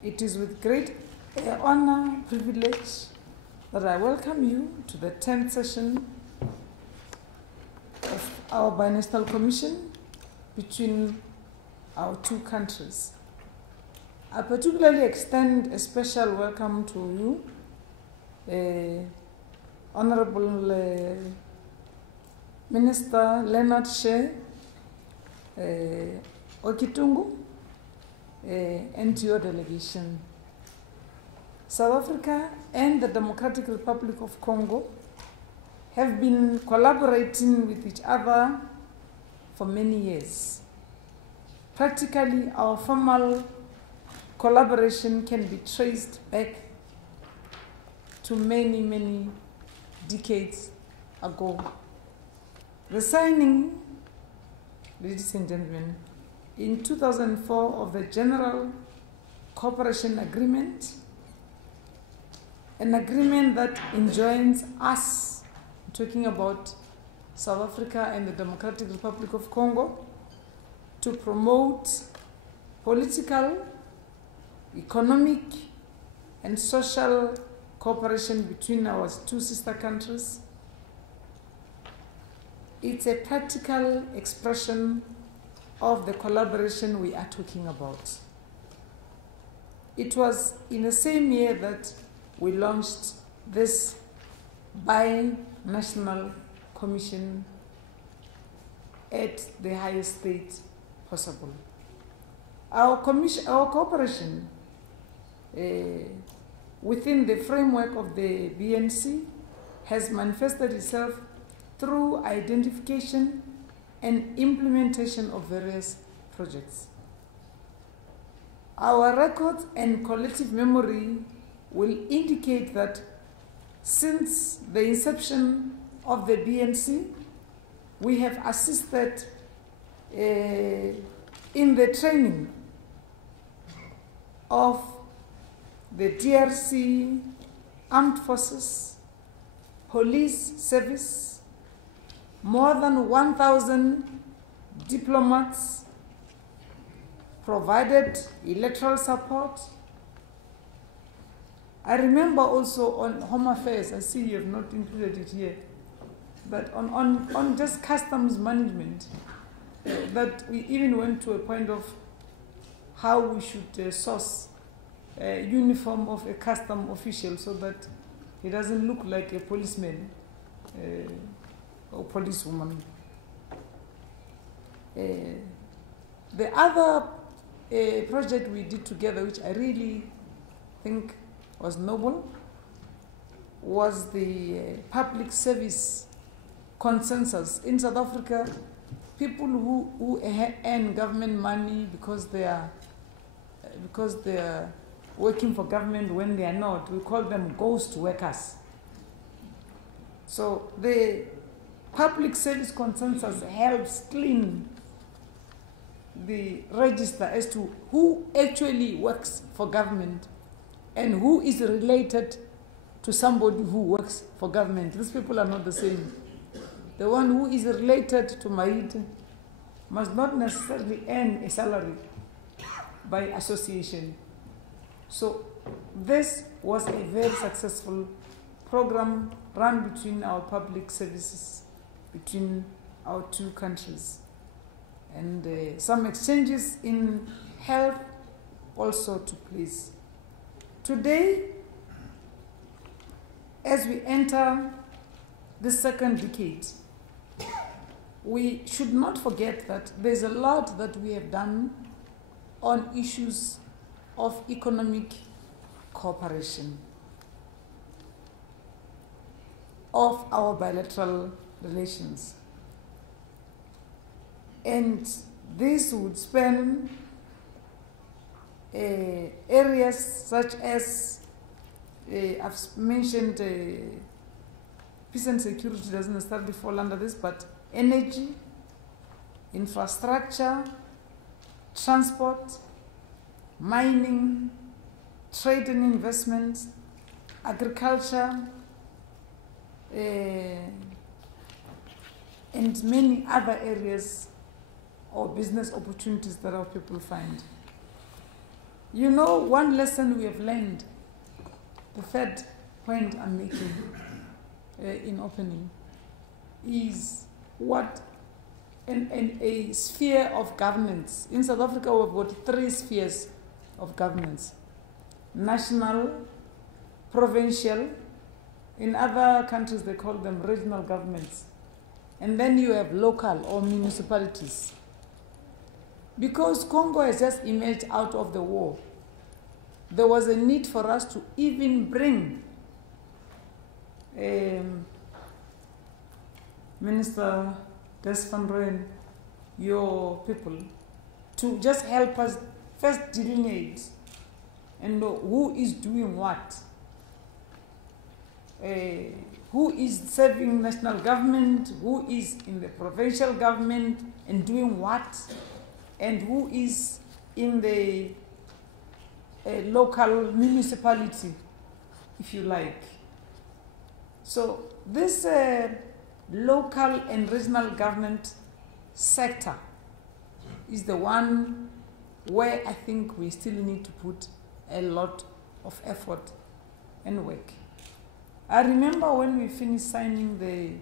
It is with great honor, privilege that I welcome you to the 10th session of our Binational Commission between our two countries. I particularly extend a special welcome to you, Honorable Minister Leonard Shea Okitungu, and your delegation. South Africa and the Democratic Republic of Congo have been collaborating with each other for many years. Practically, our formal collaboration can be traced back to many, many decades ago. The signing, ladies and gentlemen, in 2004 of the General Cooperation Agreement, an agreement that enjoins us, talking about South Africa and the Democratic Republic of Congo, to promote political, economic, and social cooperation between our two sister countries. It's a practical expression of the collaboration we are talking about. It was in the same year that we launched this binational commission at the highest state possible. Our cooperation within the framework of the BNC has manifested itself through identification and implementation of various projects. Our records and collective memory will indicate that since the inception of the BNC, we have assisted in the training of the DRC Armed Forces, Police Service, more than 1,000 diplomats, provided electoral support. I remember also on Home Affairs, I see you have not included it here, but on just customs management, that we even went to a point of how we should source a uniform of a custom official so that he doesn't look like a policeman or policewoman. The other project we did together, which I really think was noble, was the public service consensus. In South Africa, people who earn government money because they are working for government when they are not, we call them ghost workers. So the public service consensus helps clean the register as to who actually works for government and who is related to somebody who works for government. These people are not the same. The one who is related to Maid must not necessarily earn a salary by association. So this was a very successful program run between our public services, between our two countries. And some exchanges in health also took place. Today, as we enter the second decade, we should not forget that there's a lot that we have done on issues of economic cooperation, of our bilateral relations. And this would span areas such as, I've mentioned peace and security doesn't necessarily fall under this, but energy, infrastructure, transport, mining, trade and investment, agriculture, and many other areas or business opportunities that our people find. You know, one lesson we have learned, the third point I'm making in opening, is what a sphere of governance. In South Africa, we've got 3 spheres of governance: national, provincial. In other countries, they call them regional governments. And then you have local or municipalities. Because Congo has just emerged out of the war, there was a need for us to even bring Minister Des van Rooyen, your people, to just help us first delineate and know who is doing what, who is serving national government, who is in the provincial government and doing what, and who is in the local municipality, if you like. So this local and regional government sector is the one where I think we still need to put a lot of effort and work. I remember when we finished signing the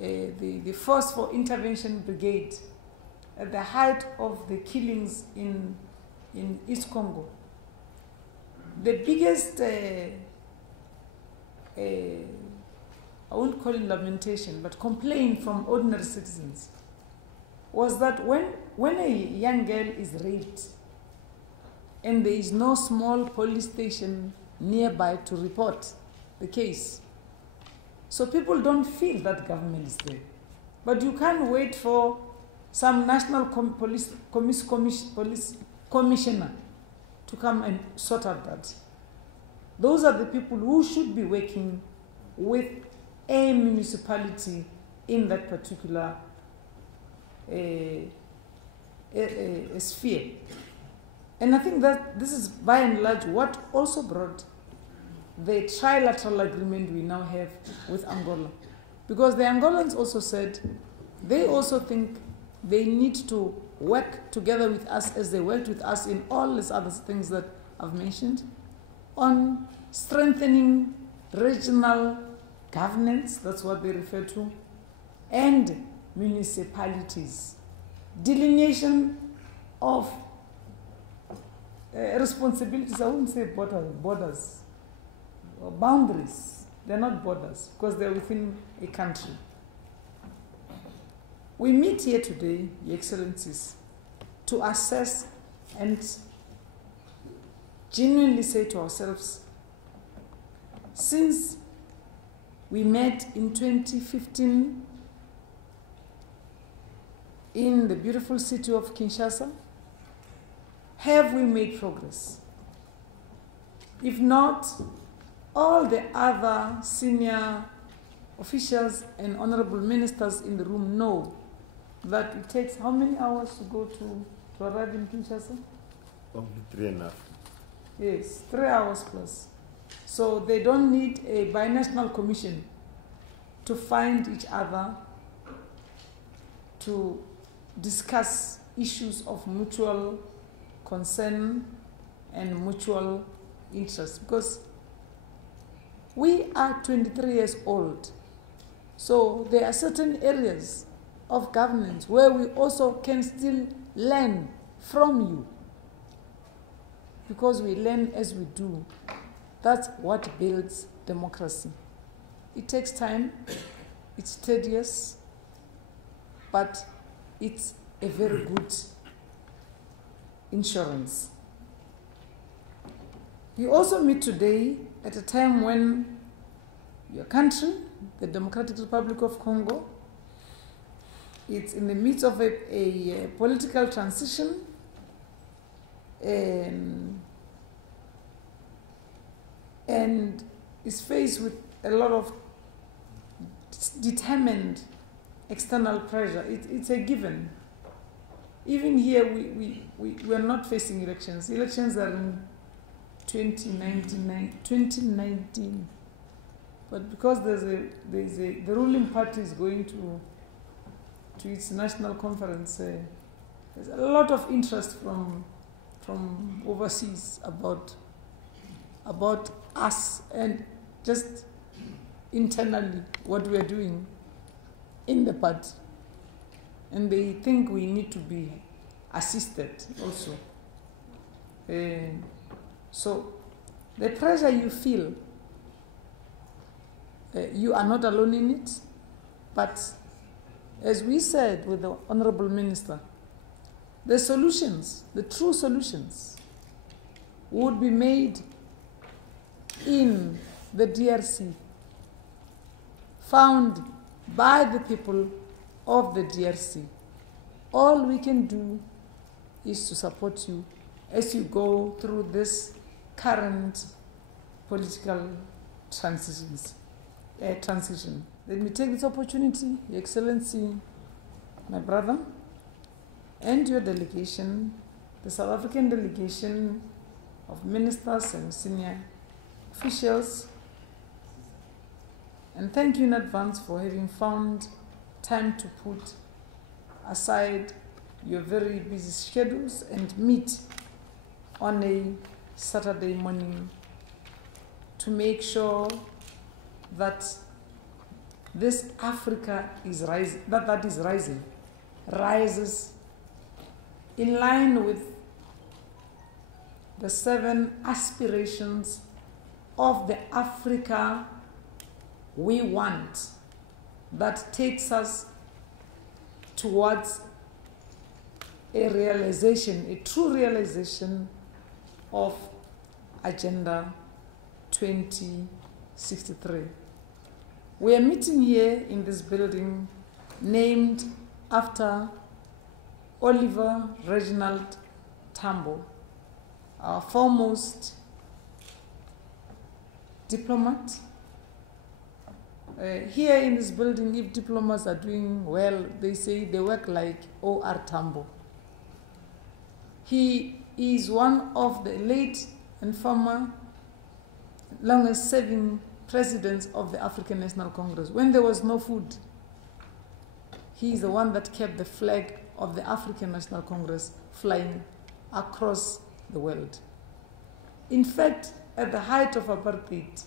the Force for Intervention Brigade at the height of the killings in East Congo. The biggest, I won't call it lamentation, but complaint from ordinary citizens was that when a young girl is raped and there is no small police station nearby to report the case, so people don't feel that government is there. But you can't wait for some national police commissioner to come and sort out that. Those are the people who should be working with a municipality in that particular sphere. And I think that this is by and large what also brought the trilateral agreement we now have with Angola. Because the Angolans also said they also think they need to work together with us as they worked with us in all these other things that I've mentioned, on strengthening regional governance, that's what they refer to, and municipalities. Delineation of responsibilities, I wouldn't say borders, or boundaries. They're not borders because they're within a country. We meet here today, Your Excellencies, to assess and genuinely say to ourselves, since we met in 2015 in the beautiful city of Kinshasa, have we made progress? If not, all the other senior officials and honorable ministers in the room know that it takes how many hours to go to arrive in Kinshasa? Only 3.5. Yes, 3 hours plus. So they don't need a binational commission to find each other to discuss issues of mutual concern and mutual interest, because we are 23 years old. So there are certain areas of governance where we also can still learn from you, because we learn as we do. That's what builds democracy. It takes time, it's tedious, but it's a very good insurance. We also meet today at a time when your country, the Democratic Republic of Congo, it's in the midst of a political transition, and is faced with a lot of determined external pressure. It's a given. Even here, we are not facing elections. Elections are in 2019. But because the ruling party is going to its national conference There's a lot of interest from overseas about us and just internally what we are doing in the party. And they think we need to be assisted also. So the pressure you feel, you are not alone in it, but as we said with the Honorable Minister, the solutions, the true solutions, would be made in the DRC, found by the people of the DRC. All we can do is to support you as you go through this current political transition. Let me take this opportunity, Your Excellency, my brother, and your delegation, the South African delegation of ministers and senior officials, and thank you in advance for having found time to put aside your very busy schedules and meet on a Saturday morning to make sure that this Africa is rising, that is rising, rises in line with the 7 aspirations of the Africa we want, that takes us towards a realization, a true realization of Agenda 2063. We are meeting here in this building named after Oliver Reginald Tambo, our foremost diplomat. Here in this building, if diplomats are doing well, they say they work like O.R. Tambo. He is one of the late and former longest serving presidents of the African National Congress. When there was no food, he is the one that kept the flag of the African National Congress flying across the world. In fact, at the height of apartheid,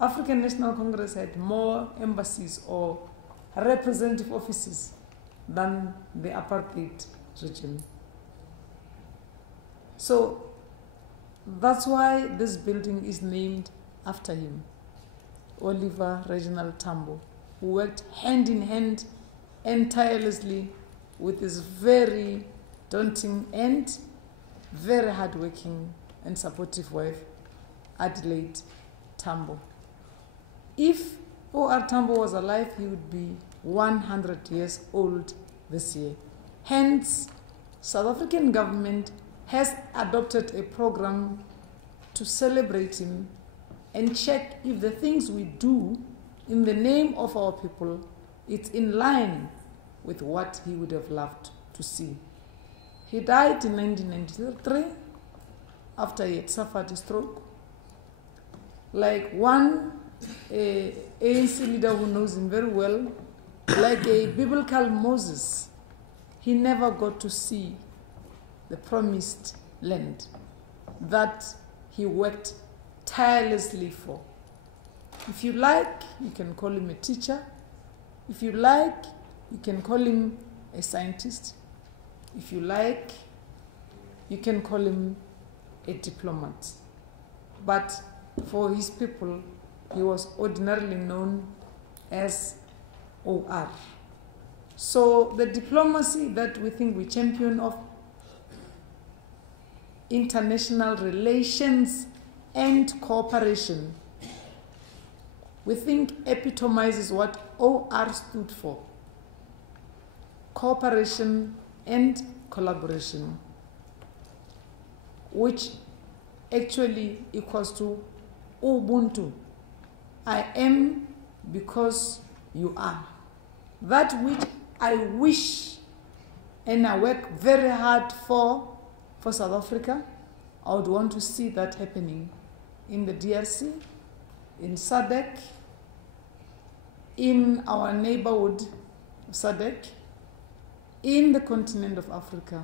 African National Congress had more embassies or representative offices than the apartheid regime. So that's why this building is named after him, Oliver Reginald Tambo, who worked hand in hand and tirelessly with his very daunting and very hardworking and supportive wife, Adelaide Tambo. If O.R. Tambo was alive, he would be 100 years old this year. Hence, South African government has adopted a program to celebrate him and check if the things we do in the name of our people, it's in line with what he would have loved to see. He died in 1993 after he had suffered a stroke. Like one ANC leader who knows him very well, like a biblical Moses, he never got to see the promised land that he worked tirelessly for. If you like, you can call him a teacher. If you like, you can call him a scientist. If you like, you can call him a diplomat. But for his people, he was ordinarily known as OR. So the diplomacy that we think we champion of international relations and cooperation, we think epitomizes what OR stood for: cooperation and collaboration, which actually equals to Ubuntu. I am because you are. That which I wish and I work very hard for South Africa, I would want to see that happening in the DRC, in SADC, in our neighborhood of SADC, in the continent of Africa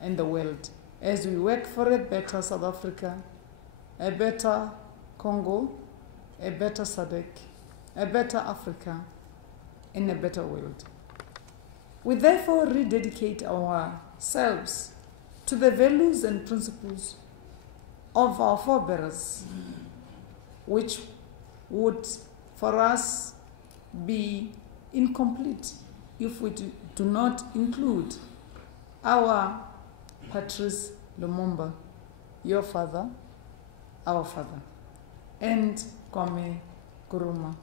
and the world as we work for a better South Africa, a better Congo, a better SADC, a better Africa, and a better world. We therefore rededicate ourselves to the values and principles of our forebears, which would for us be incomplete if we do not include our Patrice Lumumba, your father, our father, and Kwame Nkrumah.